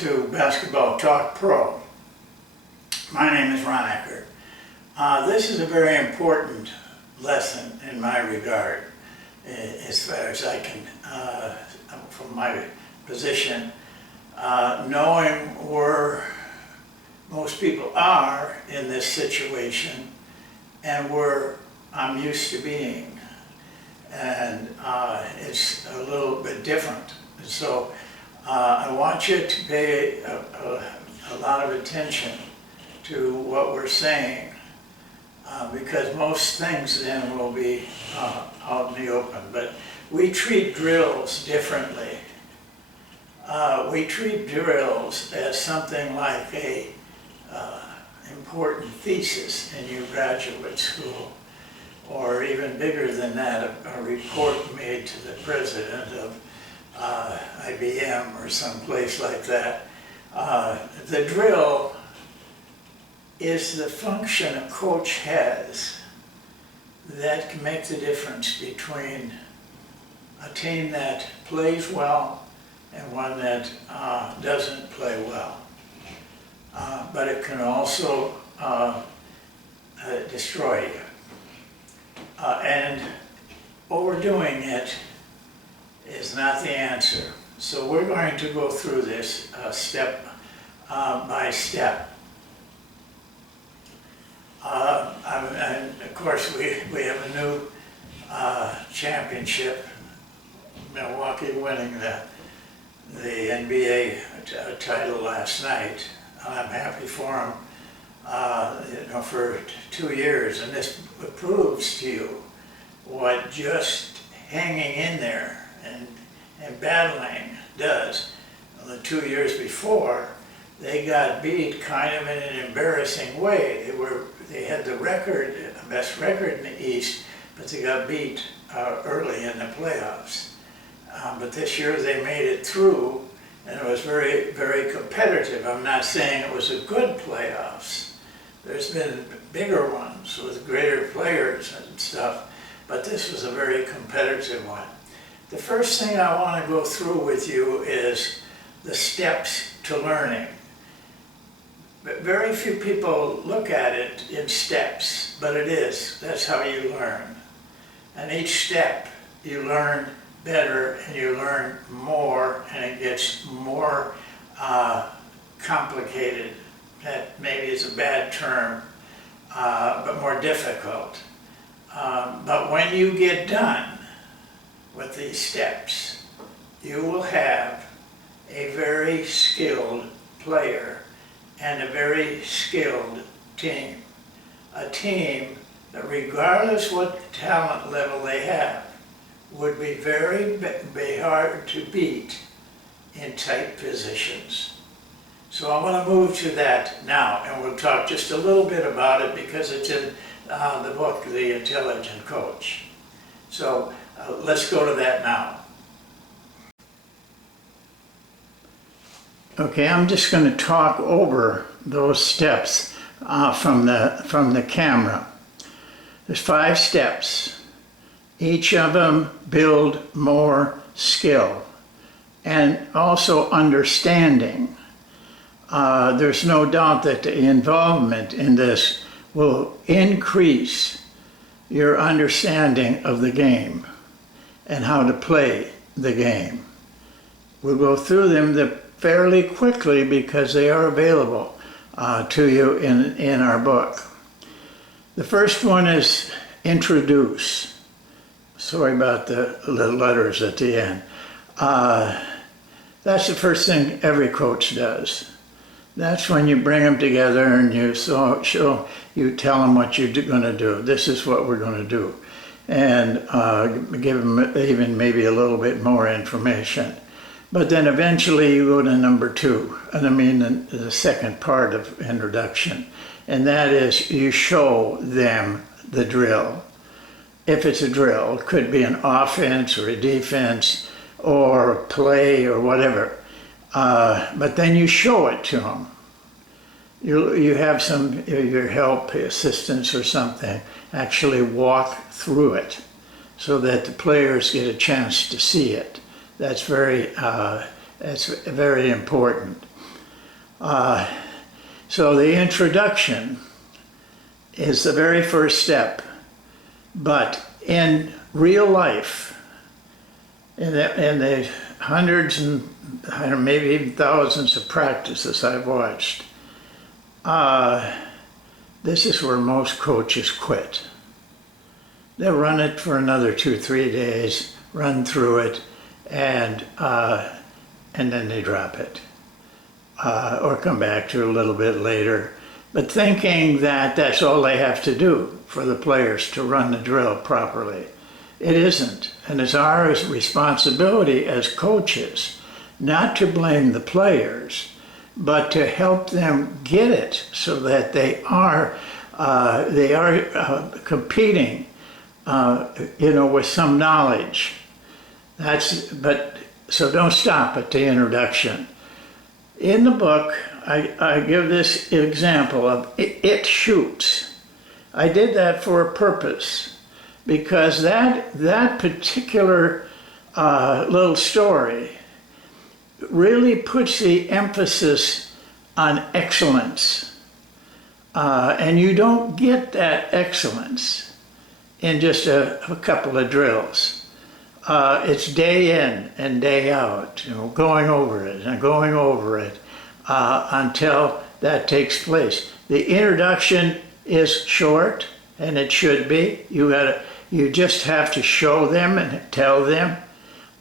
to Basketball Talk Pro. My name is Ron Eckert. This is a very important lesson in my regard, as far as I can, from my position, knowing where most people are in this situation and where I'm used to being. And it's a little bit different. So I want you to pay a lot of attention to what we're saying, because most things then will be out in the open. But we treat drills differently. We treat drills as something like a important thesis in your graduate school, or even bigger than that, a report made to the president of IBM or someplace like that. The drill is the function a coach has that can make the difference between a team that plays well and one that doesn't play well. But it can also destroy you. And overdoing it is not the answer. So we're going to go through this step by step. And of course, we have a new championship, Milwaukee winning the NBA title last night. I'm happy for them. For 2 years, and this proves to you what just hanging in there and battling does. The 2 years before, they got beat kind of in an embarrassing way. They had the best record in the East, but they got beat early in the playoffs. But this year they made it through, and it was very, very competitive. I'm not saying it was a good playoffs. There's been bigger ones with greater players and stuff, but this was a very competitive one. The first thing I want to go through with you is the steps to learning. But very few people look at it in steps, but it is. That's how you learn. And each step you learn better and you learn more, and it gets more complicated. That maybe is a bad term, but more difficult. But when you get done with these steps, you will have a very skilled player and a very skilled team. A team that, regardless what talent level they have, would be very hard to beat in tight positions. So I'm going to move to that now, and we'll talk just a little bit about it because it's in the book, The Intelligent Coach. So let's go to that now. Okay, I'm just going to talk over those steps from the camera. There's 5 steps. Each of them build more skill and also understanding. There's no doubt that the involvement in this will increase your understanding of the game and how to play the game. We'll go through them fairly quickly because they are available to you in our book. The first one is introduce. Sorry about the letters at the end. That's the first thing every coach does. That's when you bring them together and you tell them what you're going to do. This is what we're going to do. And give them even maybe a little bit more information. But then eventually you go to number 2, and I mean the second part of introduction. And that is you show them the drill. If it's a drill, it could be an offense or a defense or play or whatever. But then you show it to them. You have some, your help, assistants or something, actually walk through it so that the players get a chance to see it. That's very important. So the introduction is the very first step. But in real life, in the hundreds and maybe even thousands of practices I've watched, this is where most coaches quit. They'll run it for another 2-3 days, run through it, and then they drop it. Or come back to it a little bit later, but thinking that that's all they have to do for the players to run the drill properly. It isn't, and it's our responsibility as coaches not to blame the players, but to help them get it so that they are competing, with some knowledge. So don't stop at the introduction. In the book, I give this example of it shoots. I did that for a purpose, because that particular little story really puts the emphasis on excellence. And you don't get that excellence in just a couple of drills. It's day in and day out, going over it and going over it until that takes place. The introduction is short, and it should be. You just have to show them and tell them,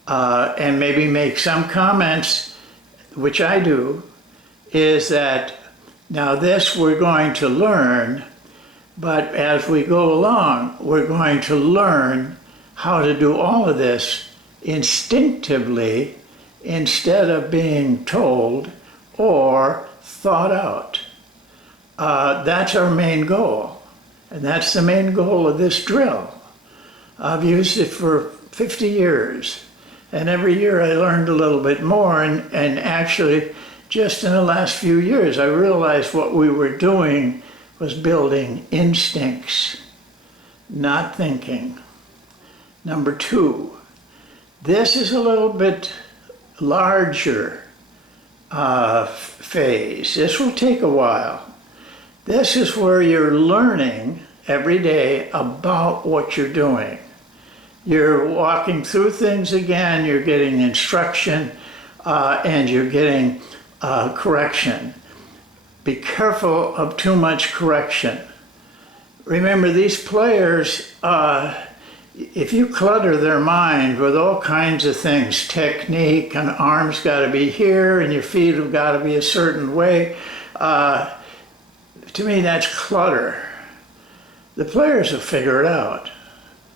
and maybe make some comments, which I do, is that now this we're going to learn, but as we go along, we're going to learn how to do all of this instinctively instead of being told or thought out. That's our main goal, and that's the main goal of this drill. I've used it for 50 years, and every year I learned a little bit more, and actually just in the last few years I realized what we were doing was building instincts, not thinking. Number 2, this is a little bit larger phase. This will take a while. This is where you're learning every day about what you're doing. You're walking through things again, you're getting instruction, and you're getting correction. Be careful of too much correction. Remember, these players, if you clutter their mind with all kinds of things, technique, and arms got to be here, and your feet have got to be a certain way, to me that's clutter. The players will figure it out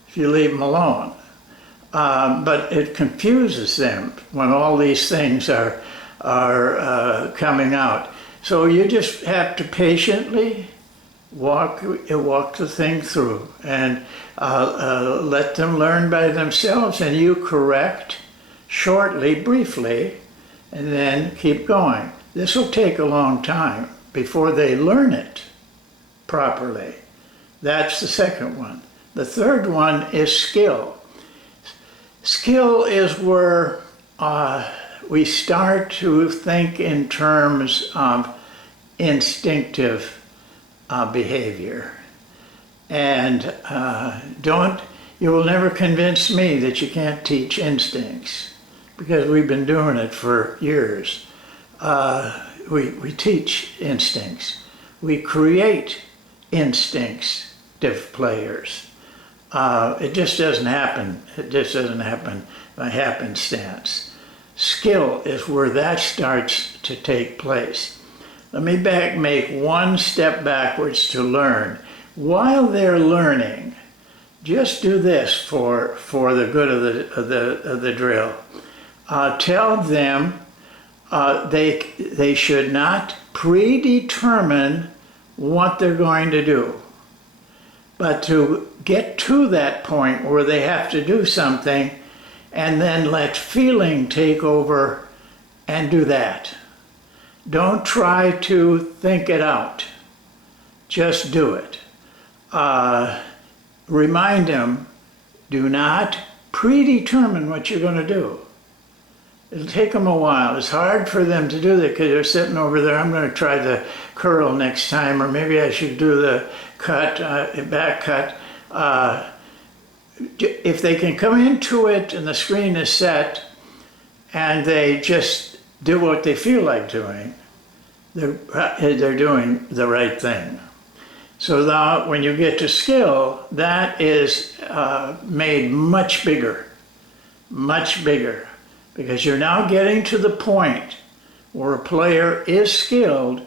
if you leave them alone. But it confuses them when all these things are coming out. So you just have to patiently walk the thing through and let them learn by themselves, and you correct shortly, briefly, and then keep going. This will take a long time before they learn it properly. That's the second one. The third one is skill. Skill is where we start to think in terms of instinctive behavior. And you will never convince me that you can't teach instincts, because we've been doing it for years. We teach instincts. We create instinctive players. It just doesn't happen. It just doesn't happen by happenstance. Skill is where that starts to take place. Let me make one step backwards to learn. While they're learning, just do this for the good of the drill. Tell them they should not predetermine what they're going to do, but to get to that point where they have to do something, and then let feeling take over and do that. Don't try to think it out. Just do it. Remind them, do not predetermine what you're going to do. It'll take them a while. It's hard for them to do that because they're sitting over there. I'm going to try the curl next time, or maybe I should do the cut, back cut. If they can come into it and the screen is set and they just do what they feel like doing, they're doing the right thing. So now when you get to skill, that is made much bigger, because you're now getting to the point where a player is skilled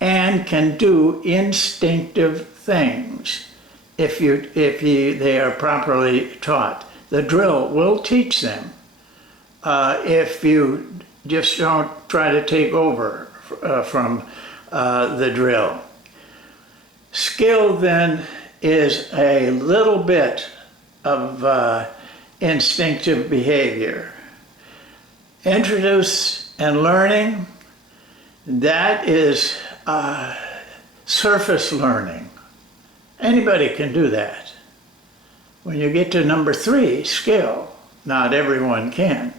and can do instinctive things if they are properly taught. The drill will teach them if you just don't try to take over from the drill. Skill then is a little bit of instinctive behavior. Introduce and learning, that is surface learning. Anybody can do that. When you get to number 3, skill, not everyone can.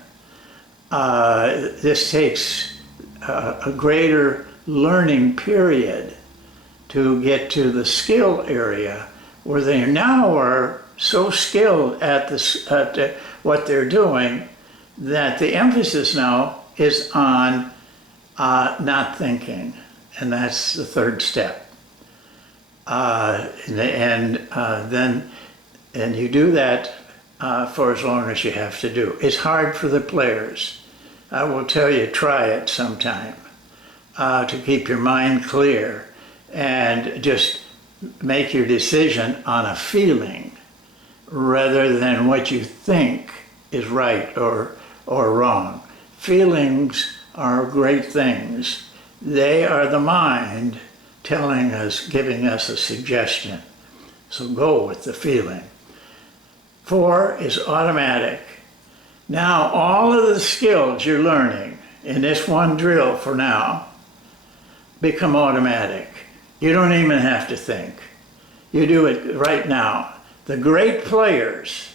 This takes a greater learning period to get to the skill area where they now are so skilled at what they're doing that the emphasis now is on not thinking, and that's the 3rd step. And you do that for as long as you have to do. It's hard for the players. I will tell you, try it sometime to keep your mind clear and just make your decision on a feeling rather than what you think is right or wrong. Feelings are great things. They are the mind telling us, giving us a suggestion. So go with the feeling. 4 is automatic. Now all of the skills you're learning in this one drill for now become automatic. You don't even have to think. You do it right now. The great players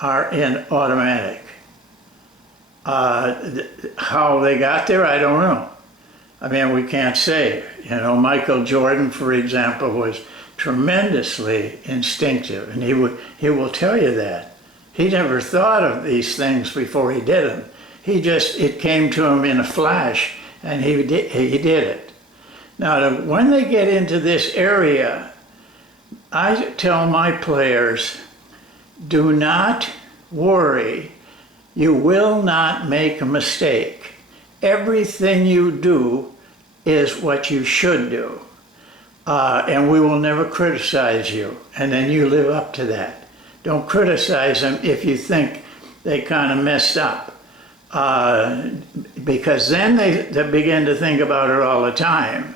are in automatic. How they got there, I don't know. I mean, we can't say. You know, Michael Jordan, for example, was tremendously instinctive, and he will tell you that. He never thought of these things before he did them. It came to him in a flash, and he did it. Now, when they get into this area, I tell my players, do not worry. You will not make a mistake. Everything you do is what you should do. And we will never criticize you. And then you live up to that. Don't criticize them if you think they kind of messed up. Because then they begin to think about it all the time.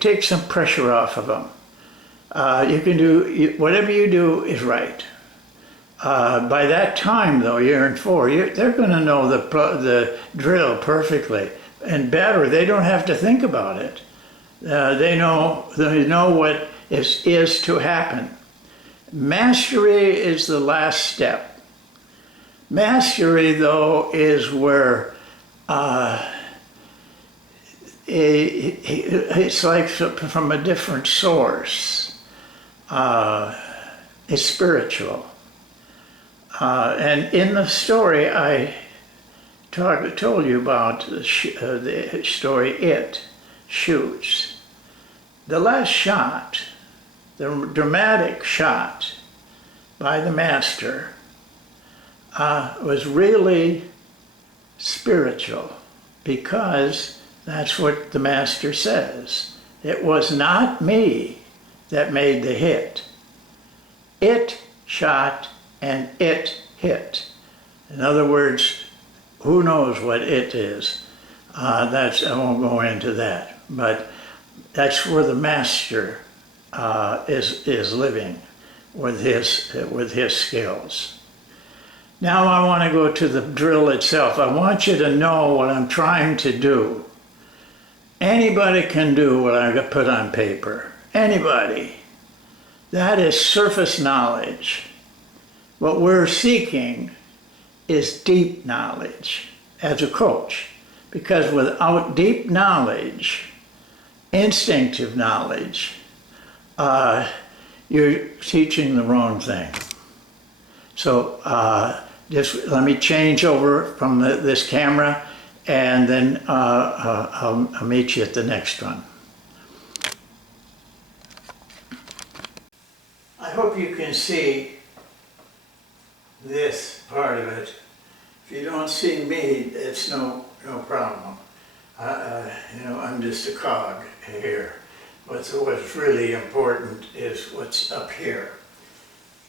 Take some pressure off of them. You can do, whatever you do is right. By that time, though, you're in 4, they're going to know the drill perfectly. And better, they don't have to think about it. They know what is to happen. Mastery is the last step. Mastery, though, is where it's like from a different source. It's spiritual. And in the story I told you about, the story It Shoots. The last shot, the dramatic shot by the master was really spiritual, because that's what the master says. It was not me that made the hit. It shot and it hit. In other words, who knows what it is? I won't go into that, but that's where the master is living with his skills. Now I want to go to the drill itself. I want you to know what I'm trying to do. Anybody can do what I put on paper. Anybody. That is surface knowledge. What we're seeking is deep knowledge as a coach, because without deep knowledge, instinctive knowledge, you're teaching the wrong thing. So just let me change over from this camera, and then I'll meet you at the next one. I hope you can see this part of it. If you don't see me, it's no problem. I'm just a cog here. What's really important is what's up here.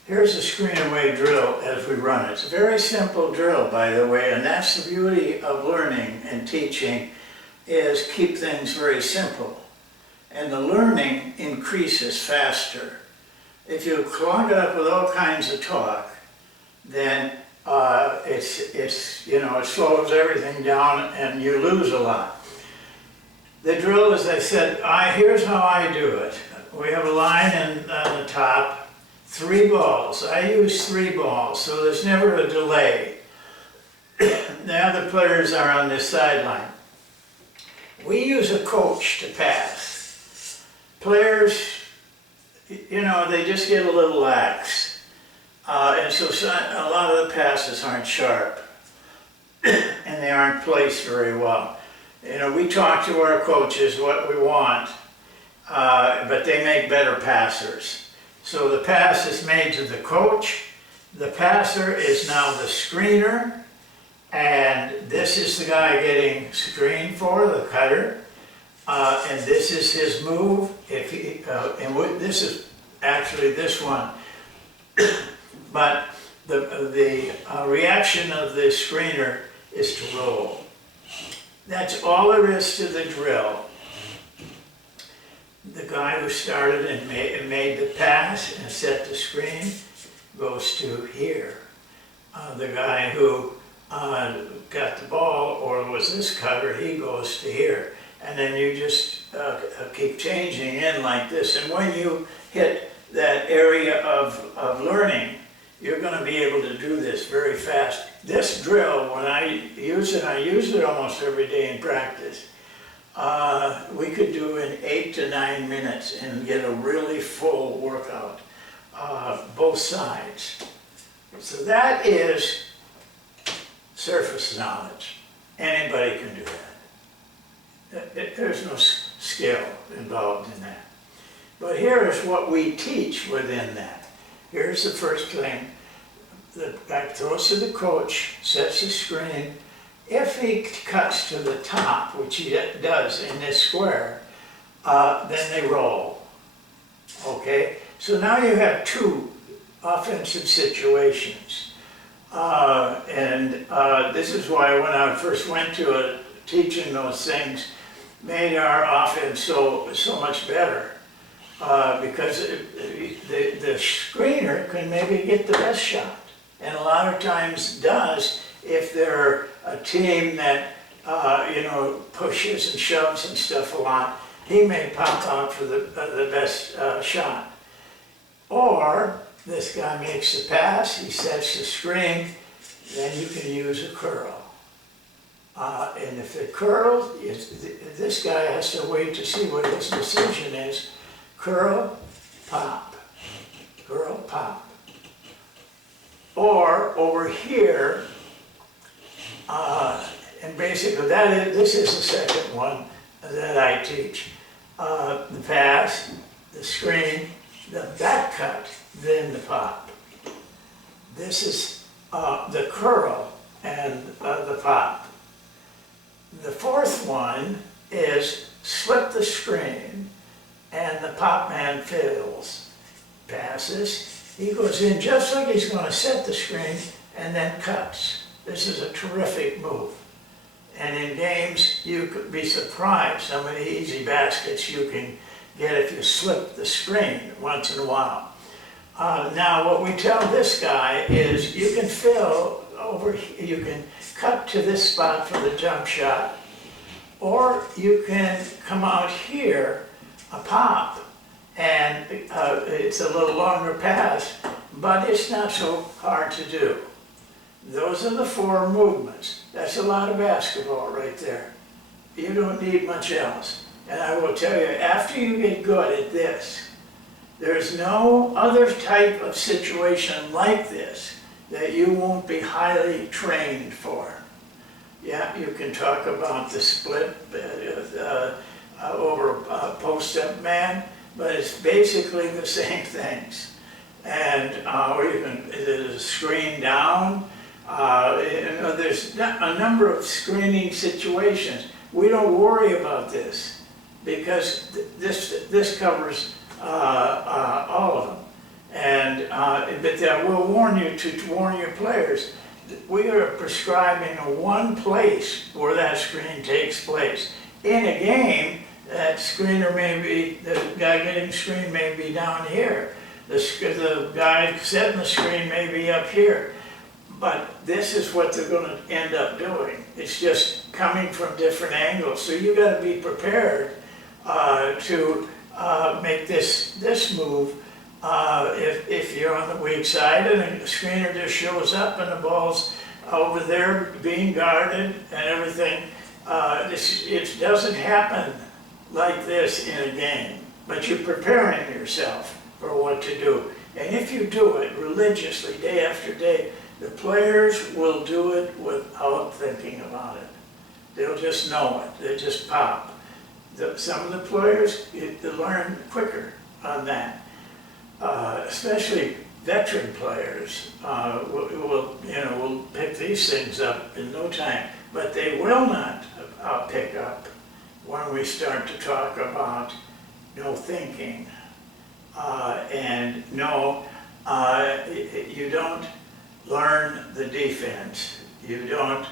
Here's a screen away drill as we run it. It's a very simple drill, by the way, and that's the beauty of learning and teaching, is keep things very simple. And the learning increases faster. If you clog it up with all kinds of talk, then it slows everything down and you lose a lot. The drill, as I said, here's how I do it. We have a line on the top, 3 balls. I use 3 balls, so there's never a delay. The other players are on this sideline. We use a coach to pass. Players, they just get a little lax. And so a lot of the passes aren't sharp. And they aren't placed very well. We talk to our coaches what we want, but they make better passers. So the pass is made to the coach. The passer is now the screener, and this is the guy getting screened for, the cutter. And this is his move. This is actually this one. But the reaction of the screener is to roll. That's all there is to the drill. The guy who started and made the pass and set the screen goes to here. The guy who got the ball, or was this cutter, he goes to here. And then you just keep changing in like this. And when you hit that area of learning, you're going to be able to do this very fast. This drill, when I use it almost every day in practice. We could do in 8 to 9 minutes and get a really full workout, both sides. So that is surface knowledge. Anybody can do that. There's no skill involved in that. But here is what we teach within that. Here's the first thing. The guy throws to the coach, sets the screen. If he cuts to the top, which he does in this square, then they roll. Okay? So now you have 2 offensive situations. This is why when I first went to it, teaching those things made our offense so much better. Because the screener can maybe get the best shot. And a lot of times does if they're a team that pushes and shoves and stuff a lot. He may pop out for the best shot. Or this guy makes the pass, he sets the screen, then you can use a curl. And if it curls, this guy has to wait to see what his decision is. Curl, pop. Curl, pop. Or over here, and basically this is the second one that I teach. The pass, the screen, the back cut, then the pop. This is the curl and the pop. The fourth one is slip the screen and the pop man fills, passes. He goes in just like he's going to set the screen and then cuts. This is a terrific move. And in games, you could be surprised how many easy baskets you can get if you slip the screen once in a while. Now, what we tell this guy is you can fill over, you can cut to this spot for the jump shot, or you can come out here, a pop, and it's a little longer pass, but it's not so hard to do. Those are the 4 movements. That's a lot of basketball right there. You don't need much else. And I will tell you, after you get good at this, there's no other type of situation like this that you won't be highly trained for. Yeah, you can talk about the split over post-up man, but it's basically the same things. And or you can, there's a screen down. There's a number of screening situations. We don't worry about this because this covers all of them. And but I will warn you to warn your players. We are prescribing one place where that screen takes place. In a game, that screener may be, the guy getting the screen may be down here. The guy setting the screen may be up here. But this is what they're going to end up doing. It's just coming from different angles. So you got to be prepared to make this move if you're on the weak side and the screener just shows up and the ball's over there being guarded and everything. It doesn't happen like this in a game, but you're preparing yourself for what to do. And if you do it religiously day after day, the players will do it without thinking about it. They'll just know it. They just pop. Some of the players learn quicker on that. Especially veteran players will pick these things up in no time, but they will not pick up when we start to talk about no thinking and no. You don't learn the defense. You don't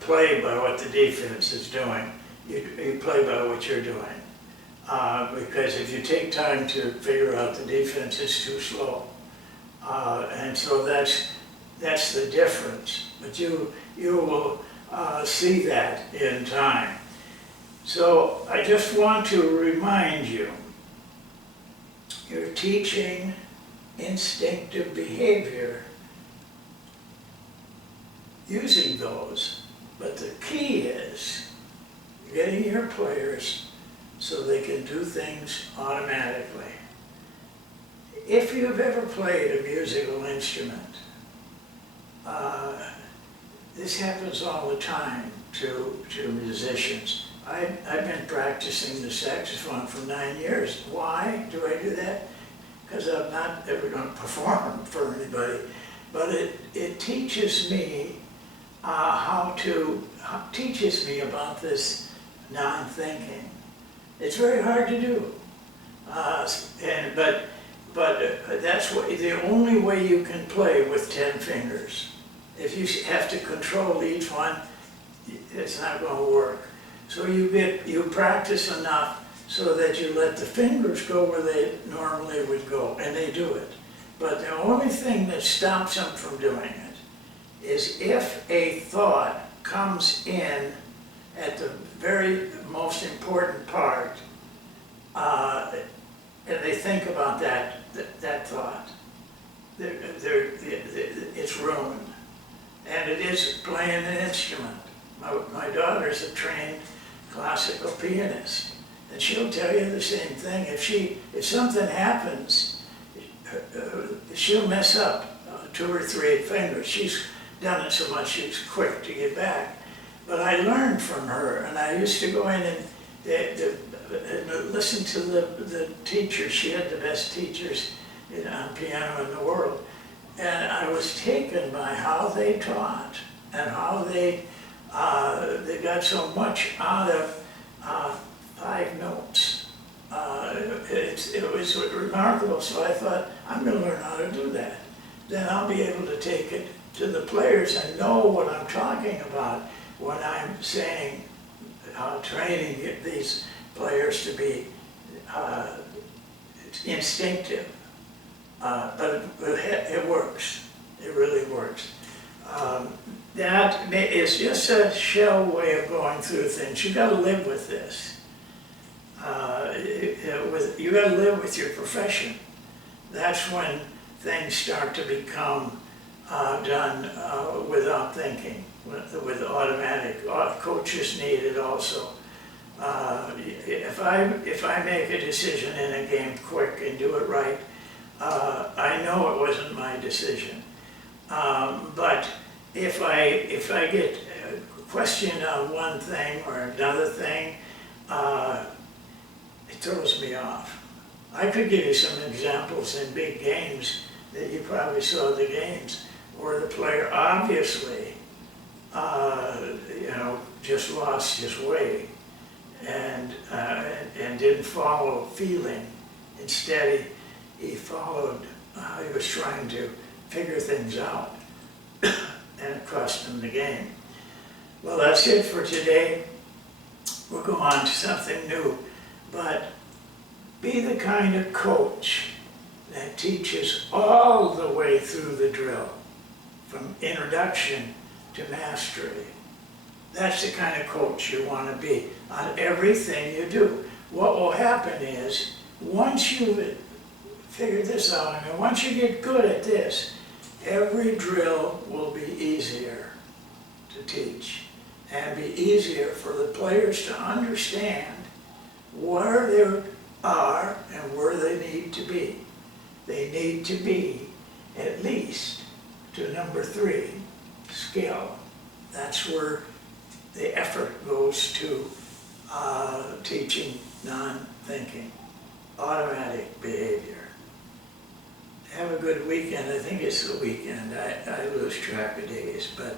play by what the defense is doing. You play by what you're doing. Because if you take time to figure out the defense, it's too slow. And so that's the difference. But you will see that in time. So I just want to remind you, you're teaching instinctive behavior using those, but the key is getting your players so they can do things automatically. If you've ever played a musical instrument, this happens all the time to musicians. I've been practicing the saxophone for 9 years. Why do I do that? Because I'm not ever going to perform for anybody. But it teaches me teaches me about this non-thinking. It's very hard to do, but that's the only way you can play with 10 fingers. If you have to control each one, it's not going to work. So you practice enough so that you let the fingers go where they normally would go, and they do it. But the only thing that stops them from doing it is if a thought comes in at the very most important part, and they think about that thought, it's ruined. And it is playing an instrument. My daughter's a trained classical pianist, and she'll tell you the same thing. If something happens, she'll mess up 2 or 3 fingers. She's done it so much she's quick to get back. But I learned from her, and I used to go in and listen to the teachers. She had the best teachers on piano in the world. And I was taken by how they taught and how they got so much out of 5 notes. It was remarkable, so I thought, I'm going to learn how to do that. Then I'll be able to take it to the players and know what I'm talking about when I'm saying, training these players to be instinctive. But it works. It really works. That is just a shell way of going through things. You got to live with this. You got to live with your profession. That's when things start to become done without thinking, with automatic. Coaches need it also. If I make a decision in a game quick and do it right, I know it wasn't my decision. But if I get questioned on one thing or another thing, it throws me off. I could give you some examples in big games that you probably saw the games where the player obviously, just lost his way and didn't follow feeling. Instead, he followed. He was trying to figure things out, and it cost him the game. Well, that's it for today. We'll go on to something new, but be the kind of coach that teaches all the way through the drill, from introduction to mastery. That's the kind of coach you want to be on everything you do. What will happen is, once you figure this out, once you get good at this, every drill will be easier to teach and be easier for the players to understand where they are and where they need to be. They need to be at least to number 3, skill. That's where the effort goes to teaching non-thinking, automatic behavior. Have a good weekend. I think it's the weekend. I lose track of days, but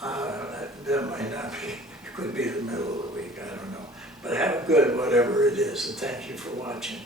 that might not be. It could be the middle of the week. I don't know. But have a good whatever it is, and thank you for watching.